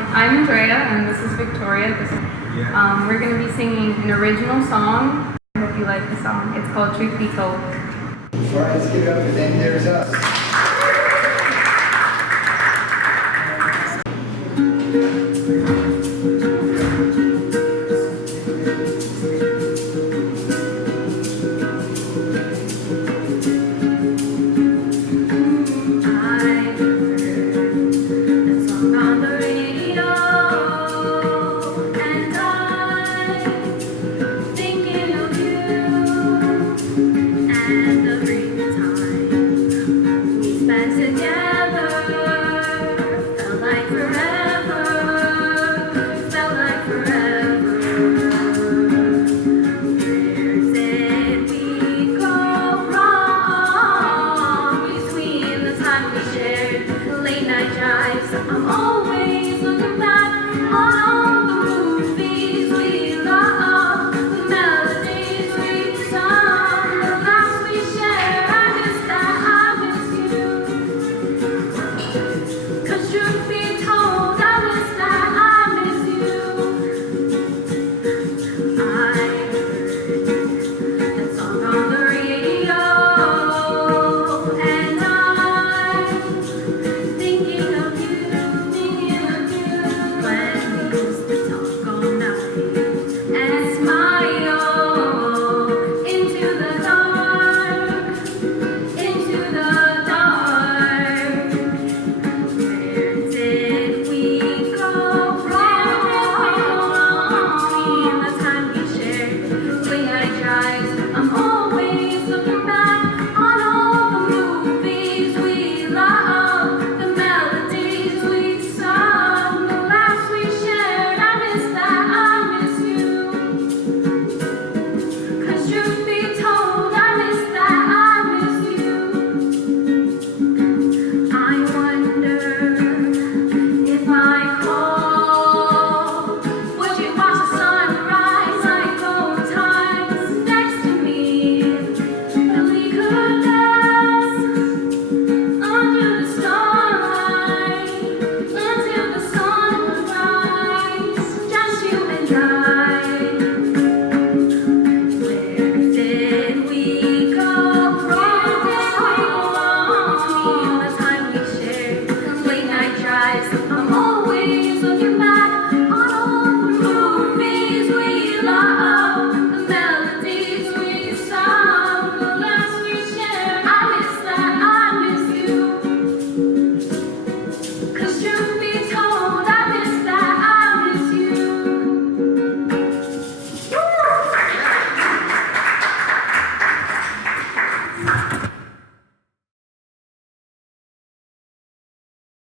I'm Andrea, and this is Victoria. We're going to be singing an original song. I hope you like the song. It's called Truth Be Told. All right, let's give it up, and then there's us.